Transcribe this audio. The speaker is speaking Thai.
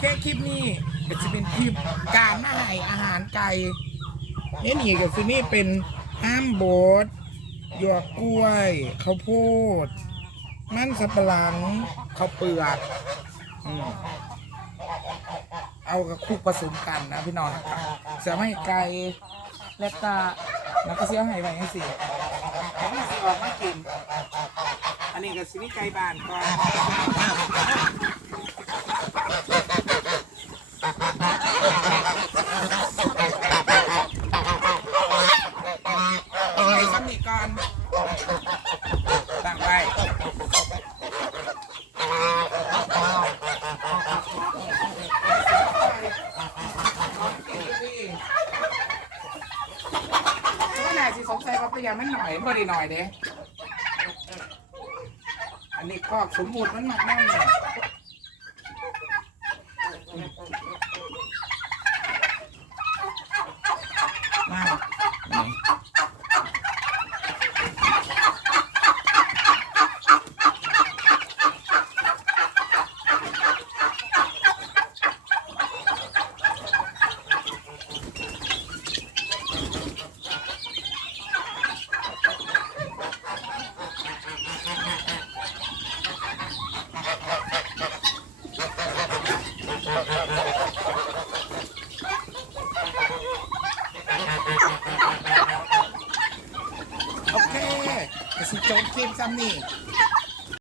แค่คลิปนี้ก็จะเป็นคลิปการมาให้อาหารไก่เนี่ยนี่ก็คือนี่เป็นห้ามโบดหยวกกล้วยข้าวโพด มันสับปะหลังข้าวเปลือกอืมเอากับคลุกผสมกันนะพี่น้องนะครับเสียให้ไก่และก็แล้วก็เสียให้ไว้ให้สิแล้วก็สิออกมากิน อันนี้ก็สิมีไก่บ้านก่อน ไอ้ ซ้ำนี่ก่อนตั้งไว้ก็น่าสิสงสัยว่าพยายามมันหน่อยบ่ได้หน่อยเด้ อันนี้ก็สมมุติมันหนักแน่นเลยมานี่ โอเคกระ สิจบคลิปซ้ำนี่